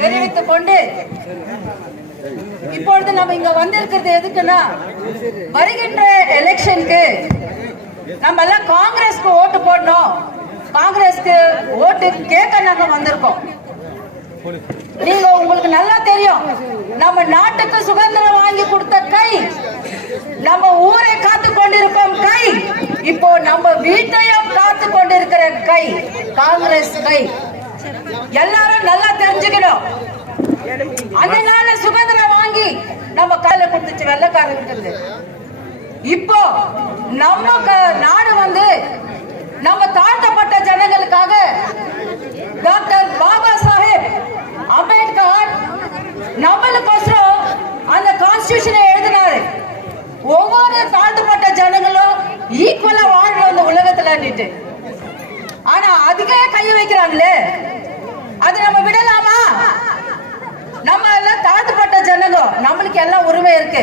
தெரிவித்துக் கொண்டு இப்பொழுது நம்ம இங்க வந்திருக்கிறது எதுக்குன்னா, வருகின்ற எலெக்ஷனுக்கு நம்ம எல்லாம் காங்கிரஸ்க்கு ஓட்டு போடணும், காங்கிரஸ்க்கு ஓட்டு கேட்க நாங்க வந்திருக்கோம். நீங்க உங்களுக்கு நல்லா தெரியும், நம்ம நாட்டுக்கு சுதந்திரம் வாங்கி கொடுத்த கை, நம்ம ஊரை காத்து கொண்டிருக்கும் கை, இப்போ நம்ம வீட்டையும் காத்து கொண்டிருக்கிற கை காங்கிரஸ் கை. எல்லாரும் நல்லா தெரிஞ்சுக்கணும். அதனால சுதந்திரம் வாங்கி நம்ம கையில கொடுத்துச்சு வெள்ளக்காரங்களுக்கு. இப்போ நம்ம நாடு வந்து நம்ம தாழ்த்தப்பட்ட ஜனங்களுக்காக டாக்டர் பாபா சாஹேப் அம்பேத்கர் நம்மளுக்கோசரம் அந்த கான்ஸ்டிடியூஷனை எழுதினாரு. ஒவ்வொரு தாழ்த்தப்பட்ட ஜனங்களும் ஈக்குவலா வாழணும் இந்த உலகத்துல. ஆனா அதுக்கே கைய வைக்கிறாங்களே, அது நம்ம விடலாமா? நம்ம எல்லாம் தாழ்த்தப்பட்ட ஜனங்க, நம்மளுக்கு எல்லாம் உரிமை இருக்கு.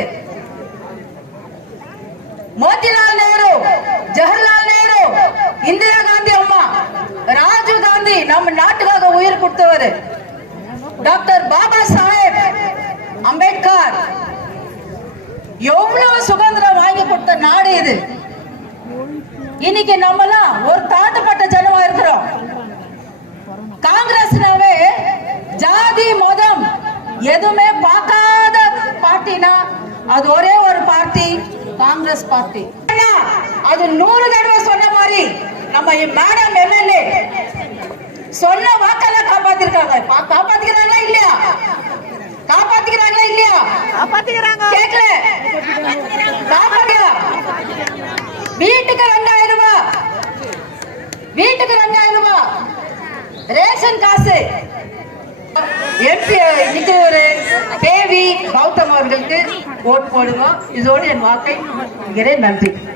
மோதிலால் நேரு, ஜவஹர்லால் நேரு, இந்திரா காந்தி அம்மா, ராஜீவ் காந்தி நம்ம நாட்டுக்காக உயிர் கொடுத்தவர், டாக்டர் பாபா சாஹேப் அம்பேத்கர் எவ்வளவு சுதந்திரம் வாங்கி கொடுத்த நாடு இது. இன்னைக்கு நம்மலாம் ஒரு தாழ்த்தப்பட்ட ஜனமா இருக்கிறோம். காங்கிரஸ்னாவே ஜாதி மதம் எதுவுமே பார்க்காத பார்ட்டினா அது ஒரே ஒரு பார்ட்டி, காங்கிரஸ் பார்ட்டி. அது 100 தடவை சொன்ன மாதிரி நம்ம மேடம் எம்எல்ஏ சொன்ன வாக்கெல்லாம் காப்பாத்திருக்காங்க. காப்பாத்திக்கிறாங்களா இல்லையா? காப்பாத்திக்கிறாங்களா இல்லையா? காப்பாத்திக்கிறாங்க. கேட்கல காப்பாத்தியா? வீட்டுக்கு 2000 ரூபாய், வீட்டுக்கு 2000 ரூபாய் ரேஷன் காசு. MP கேவி கௌதம் அவர்களுக்கு ஓட் போடுங்க. இதோடு என் வாக்கை நன்றி.